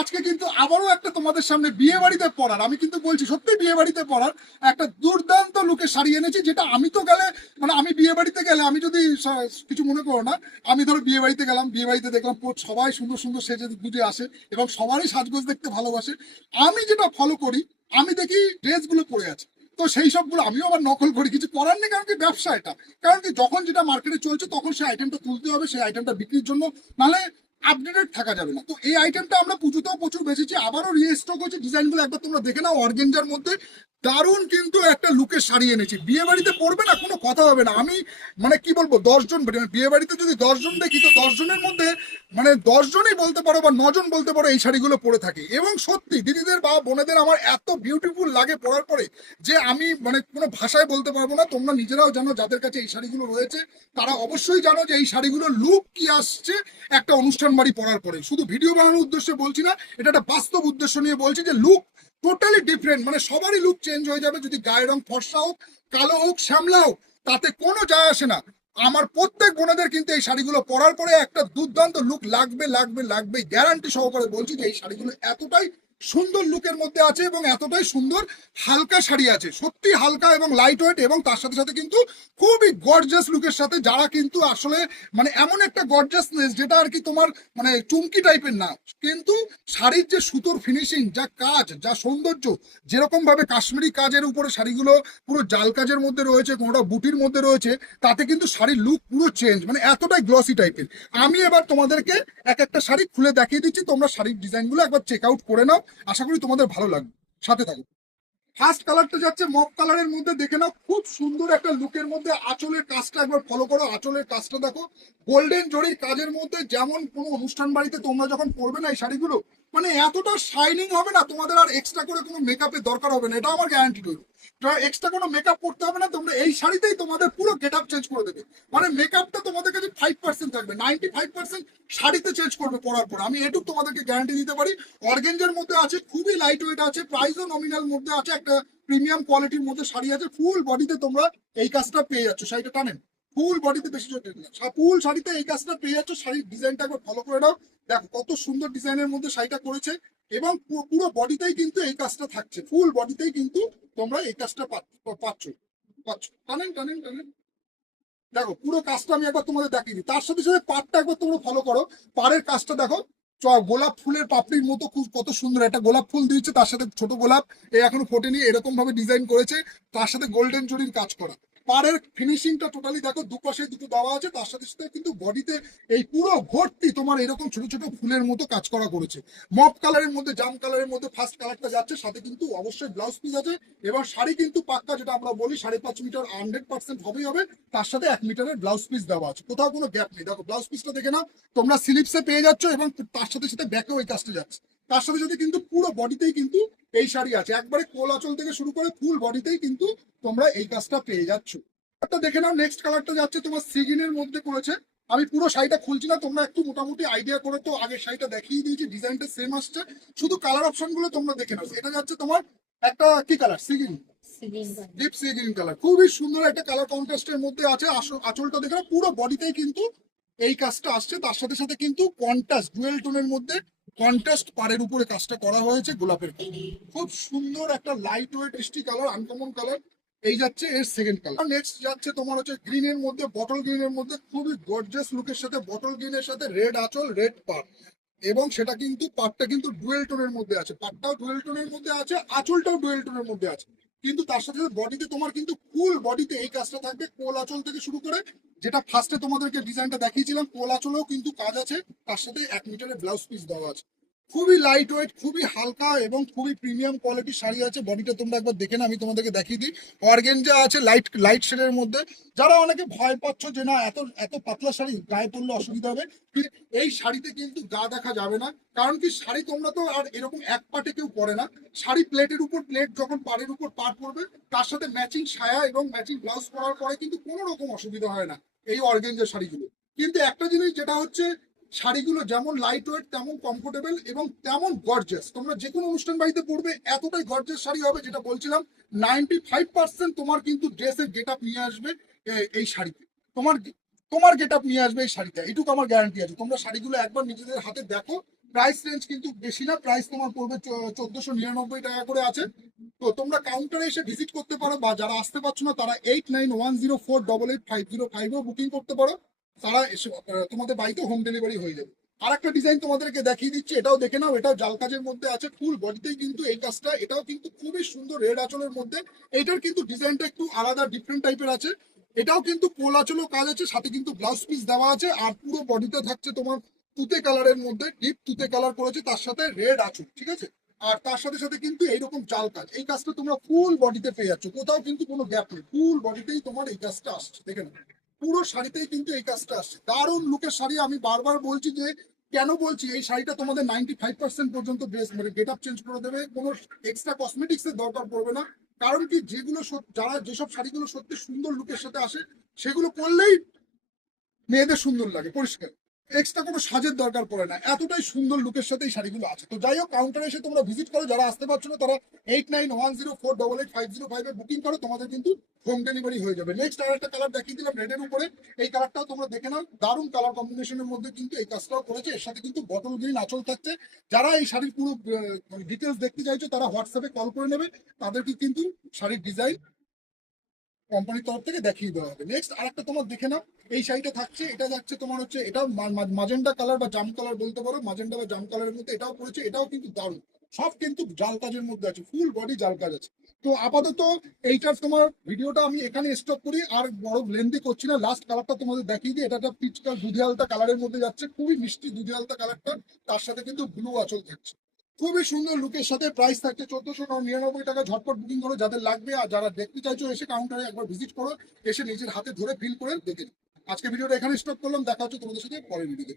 আজকে কিন্তু আবারও একটা তোমাদের সামনে বিয়ে বাড়িতে পড়ার, আমি কিন্তু বলছি সত্যি বিয়ে বাড়িতে পড়ার একটা দুর্দান্ত লুকে শাড়ি এনেছি, যেটা আমি তো গেলে মানে আমি বিয়ে বাড়িতে গেলে, আমি যদি কিছু মনে করো না, আমি ধরো বিয়ে বাড়িতে গেলাম, বিয়ে বাড়িতে দেখলাম সবাই সুন্দর সুন্দর সেজে গুজে আসে এবং সবারই সাজগোজ দেখতে ভালোবাসে। আমি যেটা ফলো করি, আমি দেখি ড্রেসগুলো পরে আছে। তো সেই সবগুলো আমিও আবার নকল করি, কিছু করার নেই, কারণ কি ব্যবসা এটা। কারণ কি যখন যেটা মার্কেটে চলছে, তখন সেই আইটেমটা তুলতে হবে, সেই আইটেমটা বিক্রির জন্য। নাহলে আপডেটেড থাকা যাবে না। তো এই আইটেমটা আমরা পুজোতেও প্রচুর বেঁচেছি আবারও রিস্টক হচ্ছে ডিজাইনগুলো একবার তোমরা দেখে নাও অর্গেঞ্জার মধ্যে। দারুণ কিন্তু একটা লুকের শাড়ি এনেছি। বিয়ে বাড়িতে পড়বে না, কোনো কথা হবে না। আমি মানে কি বলব, দশজন মানে বিয়ে বাড়িতে যদি দশজন দেখি, তো দশজনের মধ্যে মানে দশজনই বলতে পারো বা নজন বলতে পারো এই শাড়িগুলো পরে থাকে। এবং সত্যি, দিদিদের বা বোনেদের আমার এত বিউটিফুল লাগে পরার পরে, যে আমি মানে কোনো ভাষায় বলতে পারব না। তোমরা নিজেরাও জানো, যাদের কাছে এই শাড়িগুলো রয়েছে, তারা অবশ্যই জানো যে এই শাড়িগুলোর লুক কি আসছে একটা অনুষ্ঠান বাড়ি পড়ার পরে। শুধু ভিডিও বানানোর উদ্দেশ্যে বলছি না, এটা একটা বাস্তব উদ্দেশ্য নিয়ে বলছি যে লুক টোটালি ডিফারেন্ট মানে সবারই লুক চেঞ্জ হয়ে যাবে যদি গায়ের রং ফর্সা হোক, কালো হোক, শ্যামলা হোক, তাতে কোনো যায় আসে না। আমার প্রত্যেক বোনাদের কিন্তু এই শাড়িগুলো পরার পরে একটা দুর্দান্ত লুক লাগবে লাগবে লাগবে গ্যারান্টি সহকারে বলছি যে এই শাড়িগুলো এতটাই সুন্দর লুকের মধ্যে আছে এবং এতটাই সুন্দর হালকা শাড়ি আছে। সত্যি হালকা এবং লাইট ওয়েট এবং তার সাথে সাথে কিন্তু খুবই গর্জাস লুকের সাথে যারা কিন্তু আসলে মানে এমন একটা গর্জাসনেস যেটা আর কি তোমার মানে চুমকি টাইপের না। কিন্তু শাড়ির যে সুতোর ফিনিশিং যা কাজ, যা সৌন্দর্য, যেরকম ভাবে কাশ্মীরি কাজের উপরে শাড়িগুলো পুরো জাল কাজের মধ্যে রয়েছে, কোনোটা বুটির মধ্যে রয়েছে, তাতে কিন্তু শাড়ির লুক পুরো চেঞ্জ মানে এতটাই গ্লসি টাইপের আমি এবার তোমাদেরকে এক একটা শাড়ি খুলে দেখিয়ে দিচ্ছি, তোমরা শাড়ির ডিজাইনগুলো একবার চেক আউট করে নাও। আশা করি তোমাদের ভালো লাগবে। সাথে থাকো। ফার্স্ট কালারটা যাচ্ছে মপ কালারের মধ্যে দেখে নাও, খুব সুন্দর একটা লুকের মধ্যে আঁচলের কাজটা একবার ফলো করো। আঁচলের কাজটা দেখো। গোল্ডেন জরির কাজের মধ্যে যেমন কোনো অনুষ্ঠান বাড়িতে তোমরা যখন পরবে না এই শাড়িগুলো মানে এতটা শাইনিং হবে না, তোমাদের আর এক্সট্রা করে কোনো মেকআপের দরকার হবে না এটা আমার গ্যারান্টি রইল। এক্সট্রা কোনো মেকআপ করতে হবে না, তোমরা এই শাড়িতেই তোমাদের পুরো গেট আপ চেঞ্জ করে দেবে। মানে মেকআপটা তোমাদের কাছে ফাইভ পার্সেন্ট থাকবে নাইনটি ফাইভ পার্সেন্ট শাড়িতে চেঞ্জ করবে পরার পর। আমি এটুকু তোমাদেরকে গ্যারান্টি দিতে পারি অর্গেঞ্জের মধ্যে আছে, খুবই লাইট ওয়েট আছে প্রাইসও নমিনাল মধ্যে আছে, একটা প্রিমিয়াম কোয়ালিটির মধ্যে শাড়ি আছে ফুল বডিতে তোমরা এই কাজটা পেয়ে যাচ্ছ, শাড়িটা টানেন। ফুল বডিতে বেশি জোর দেবে না। ফুল শাড়িতে এই কাজটা পেয়ে যাচ্ছ, শাড়ির ডিজাইনটা একবার ফলো করে নাও। দেখো কত সুন্দর ডিজাইনের মধ্যে শাড়িটা করেছে এবং পুরো বডিতেই কিন্তু এই কাজটা থাকছে। ফুল বডিতেই কিন্তু তোমরা এই কাজটা পাচ্ছ পাচ্ছ। টানেন টানেন টানেন। দেখো পুরো কাজটা আমি একবার তোমাদের দেখিয়ে দিই। তার সাথে সাথে পাড়টা একবার তোমরা ফলো করো। পাড়ের কাজটা দেখো, চ- গোলাপ ফুলের পাপড়ির মতো খুব কত সুন্দর। একটা গোলাপ ফুল দিয়েছে, তার সাথে ছোট গোলাপ, এ এখনও ফোটেনি এরকম ভাবে ডিজাইন করেছে। তার সাথে গোল্ডেন জরির কাজ করা। পাড়ের ফিনিশিংটা টোটালি দেখো দুপাশে দুটো দেওয়া আছে, তার সাথে সাথে কিন্তু বডিতে এই পুরো ভর্তি তোমার এরকম ছোট ছোট ফুলের মতো কাজ করা করেছে। মপ কালারের মধ্যে, জাম কালারের মধ্যে ফার্স্ট কালারটা যাচ্ছে, সাথে কিন্তু অবশ্যই ব্লাউজ পিস আছে। এবার শাড়ি কিন্তু পাক্কা, যেটা আমরা বলি, সাড়ে পাঁচ মিটার হান্ড্রেড পার্সেন্ট হবেই হবে, তার সাথে এক মিটারের ব্লাউজ পিস দেওয়া আছে। কোথাও কোনো গ্যাপ নেই। দেখো ব্লাউজ পিসটা দেখে না তোমরা স্লিপসে পেয়ে যাচ্ছ এবং তার সাথে সাথে ব্যাকেও এই কাজটা যাচ্ছে। তার সাথে সাথে কিন্তু পুরো বডিতেই কিন্তু এই শাড়ি আছে। একবারে কোলাচল থেকে শুরু করে ফুল বডিতেই কিন্তু তোমরা এই কাজটা পেয়ে যাচ্ছ। একটা দেখে নাও নেক্সট কালারটা যাচ্ছে তোমার সিগিনের মধ্যে করেছে আমি পুরো শাড়িটা খুলছি না তোমরা একটু মোটামুটি আইডিয়া করে তো আগের শাড়িটা দেখিয়ে দিয়েছি ডিজাইনটা সেম আসছে। শুধু কালার অপশনগুলো তোমরা দেখে নাও। এটা যাচ্ছে তোমার একটা কি কালার সিগিন। ডিপ সি কালার খুবই সুন্দর একটা কালার কন্ট্রাস্টের মধ্যে আছে আঁচলটা দেখে নাও, পুরো বডিতেই কিন্তু এই কাজটা আসছে। তার সাথে সাথে কিন্তু কন্ট্রাস্ট ডুয়েল টোনের মধ্যে কন্ট্রাস্ট পারের উপরে কাজটা করা হয়েছে গোলাপের খুব সুন্দর একটা লাইট ওয়েট এসটি কালার আনকমন কালার এই যাচ্ছে এর সেকেন্ড কালার নেক্সট যাচ্ছে তোমার হচ্ছে গ্রিন এর মধ্যে বটল গ্রিন এর মধ্যে খুবই গর্জেস লুকের সাথে বটল গ্রিন এর সাথে রেড আঁচল রেড পার এবং সেটা কিন্তু পাটটা কিন্তু ডুয়েল টোনের মধ্যে আছে। পাটটাও ডুয়েল টোনের মধ্যে আছে, আঁচলটাও ডুয়েল টোনের মধ্যে আছে। কিন্তু তার সাথে বডিতে তোমার কিন্তু ফুল বডিতে এই কাজটা থাকবে। কোল আঁচল থেকে শুরু করে যেটা ফার্স্টে তোমাদেরকে ডিজাইনটা দেখিয়েছিলাম, কোল আঁচলেও কিন্তু কাজ আছে। তার সাথে এক মিটারের ব্লাউজ পিস দেওয়া আছে। খুবই লাইট ওয়েট খুবই হালকা এবং খুবই প্রিমিয়াম কোয়ালিটির শাড়ি আছে। বডিটা তোমরা একবার দেখে না আমি তোমাদেরকে দেখিয়ে দিই। অর্গেনজা আছে লাইট লাইট শেডের মধ্যে। যারা অনেকে ভয় পাচ্ছ যে না, এত এত পাতলা শাড়ি গায়ে পরলে অসুবিধা হবে এই শাড়িতে কিন্তু গা দেখা যাবে না। কারণ কি, শাড়ি তোমরা তো আর এরকম এক পাটে কেউ পরে না। শাড়ি প্লেটের উপর প্লেট যখন পাড়ের উপর পাট পড়বে, তার সাথে ম্যাচিং ছায়া এবং ম্যাচিং ব্লাউজ পরার পরে কিন্তু কোনো রকম অসুবিধা হয় না এই অর্গেঞ্জের শাড়িগুলো। কিন্তু একটা জিনিস যেটা হচ্ছে শাড়িগুলো যেমন লাইট ওয়েট তেমন কমফোর্টেবল এবং তেমন গর্জাস তোমরা যে কোনো অনুষ্ঠান বাড়িতে পড়বে এতটাই গর্জাস শাড়ি হবে যেটা বলছিলাম নাইনটি ফাইভ পার্সেন্ট তোমার কিন্তু ড্রেসের গেট আপ নিয়ে আসবে এই শাড়িতে। তোমার তোমার গেট আপ নিয়ে আসবে এই শাড়িটা এটুকু আমার গ্যারান্টি আছে। তোমরা শাড়িগুলো একবার নিজেদের হাতে দেখো প্রাইস রেঞ্জ কিন্তু বেশি না প্রাইস তোমার পড়বে চোদ্দশো নিরানব্বই টাকা করে আছে। তো তোমরা কাউন্টারে এসে ভিজিট করতে পারো বা যারা আসতে পারছ না, তারা eight nine one zero four double eight five zero ফাইভেও booking করতে পারো। তারা এসে তোমাদের বাড়িতে হোম ডেলিভারি হয়ে যাবে। আর একটা ডিজাইন তোমাদেরকে দেখিয়ে দিচ্ছি, এটাও দেখে নাও, এটাও জাল কাজের মধ্যে আছে, ফুল বডিতেই কিন্তু এই কাজটা, এটাও কিন্তু খুবই সুন্দর রেড আঁচলের মধ্যে। এটার কিন্তু ডিজাইনটা একটু আলাদা ডিফারেন্ট টাইপের আছে। এটাও কিন্তু পোল আঁচলও কাজ আছে, সাথে কিন্তু ব্লাউজ পিস দেওয়া আছে, আর পুরো বডিতে থাকছে তোমার তুতে কালারের মধ্যে ডিপ তুতে কালার করেছে, তার সাথে রেড আঁচল, ঠিক আছে? আর তার সাথে সাথে কিন্তু এইরকম চাল কাজ, এই কাজটা তোমরা ফুল বডিতে পেয়ে যাচ্ছ, কোথাও কিন্তু কোনো গ্যাপ নেই ফুল বডিতেই তোমার এই কাজটা আসছে, দেখে পুরো শাড়িতেই কিন্তু এই কাজটা আসছে। দারুণ লুকের শাড়ি। আমি বারবার বলছি যে, কেন বলছি, এই শাড়িটা তোমাদের নাইনটি ফাইভ পার্সেন্ট পর্যন্ত ড্রেস মানে গেট আপ চেঞ্জ করে দেবে। কোনো এক্সট্রা কসমেটিক্স এর দরকার পড়বে না। কারণ কি, যেগুলো যারা যেসব শাড়িগুলো সত্যি সুন্দর লুকের সাথে আসে, সেগুলো পরলেই মেয়েদের সুন্দর লাগে, পরিষ্কার। এক্সট্রা কোনো সাজের দরকার পড়ে না। এতটাই সুন্দর লুকের সাথে এই শাড়িগুলো আছে। তো যাই হোক কাউন্টারে এসে তোমরা ভিজিট করো, যারা আসতে পারছ না, তারা eight nine one zero four double eight five zero ফাইভে বুকিং করো, তোমাদের কিন্তু হোম ডেলিভারি হয়ে যাবে। নেক্সট আর একটা কালার দেখিয়ে দিলাম রেডের উপরে। এই কালারটাও তোমরা দেখে নাও। দারুণ কালার কম্বিনেশনের মধ্যে কিন্তু এই কাজটাও করেছে। এর সাথে কিন্তু বটল গ্রিন আঁচল থাকছে। যারা এই শাড়ির পুরো ডিটেলস দেখতে চাইছো, তারা হোয়াটসঅ্যাপে কল করে নেবে। তাদেরকে কিন্তু শাড়ির ডিজাইন কোম্পানির তরফ থেকে দেখিয়ে দেওয়া হবে। নেক্সট আরেকটা তোমার দেখে নাও। এই শাড়িটা থাকছে, এটা যাচ্ছে তোমার হচ্ছে, এটাও মাজেন্ডা কালার বা জাম কালার বলতে পারো। মাজেন্ডা বা জাম কালারের মধ্যে এটাও পড়েছে, এটাও কিন্তু দারুণ। সব কিন্তু জাল কাজের মধ্যে আছে ফুল বডি জাল কাজ আছে। তো আপাতত এইটার তোমার ভিডিওটা আমি এখানে স্টপ করি, আর বড় লেন্দি করছি না। লাস্ট কালারটা তোমাদের দেখিয়ে দিই এটা একটা দুধে আলতা কালারের মধ্যে যাচ্ছে, খুবই মিষ্টি দুধে আলতা কালারটা তার সাথে কিন্তু ব্লু আঁচল থাকছে। খুবই সুন্দর লুকের সাথে প্রাইস থাকছে চোদ্দশো নিরানব্বই টাকা। ঝটপট বুকিং করো, যাদের লাগবে আর যারা দেখতে চাইছো এসে কাউন্টারে একবার ভিজিট করো, এসে নিজের হাতে ধরে ফিল করে দেখে আজকে ভিডিওটা এখানে স্টপ করলাম, দেখা হচ্ছে তোমাদের সাথে পরের ভিডিওতে